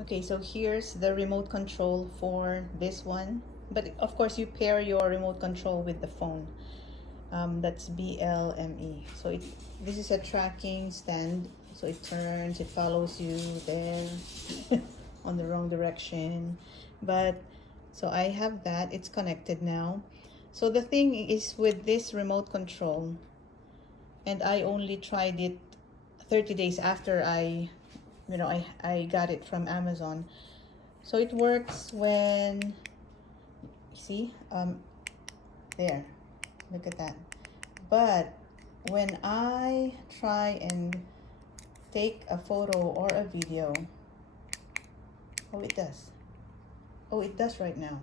Okay, so here's the remote control for this one. But of course, you pair your remote control with the phone. That's BLME. So this is a tracking stand. So it turns, it follows you there on the wrong direction. But so I have that. It's connected now. So the thing is with this remote control, and I only tried it 30 days after I got it from Amazon. So it works when, see, there, look at that. But when I try and take a photo or a video, oh, it does. Oh, it does right now.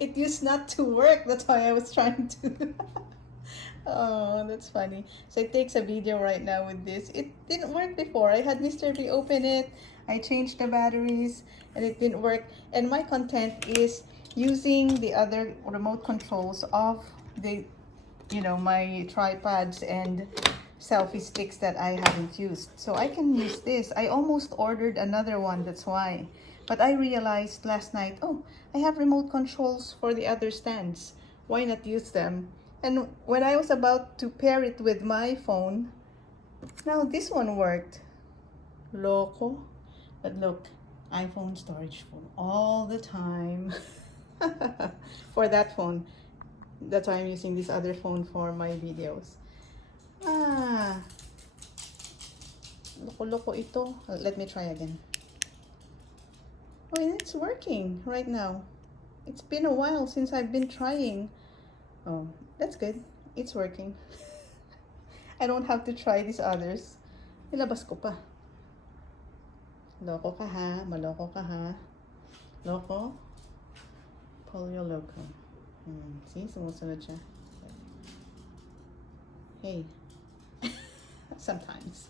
It used not to work. That's why I was trying to. Oh, that's funny. So it takes a video right now with this. It didn't work before. I had Mr. B open it. I changed the batteries and it didn't work. And my content is using the other remote controls of the, my tripods and selfie sticks that I haven't used. So I can use this. I almost ordered another one, that's why. But I realized last night, oh, I have remote controls for the other stands. Why not use them? And when I was about to pair it with my phone, now this one worked. Loco. But look, iPhone storage full all the time. For that phone. That's why I'm using this other phone for my videos. Ah, loko-loko ito. Let me try again. Oh, and it's working right now. It's been a while since I've been trying. Oh, that's good. It's working. I don't have to try these others. Ilabas ko pa. Loko ka ha. Maloko ka ha. Loko. Polio loco. See, sumusunod siya. Hey. Sometimes.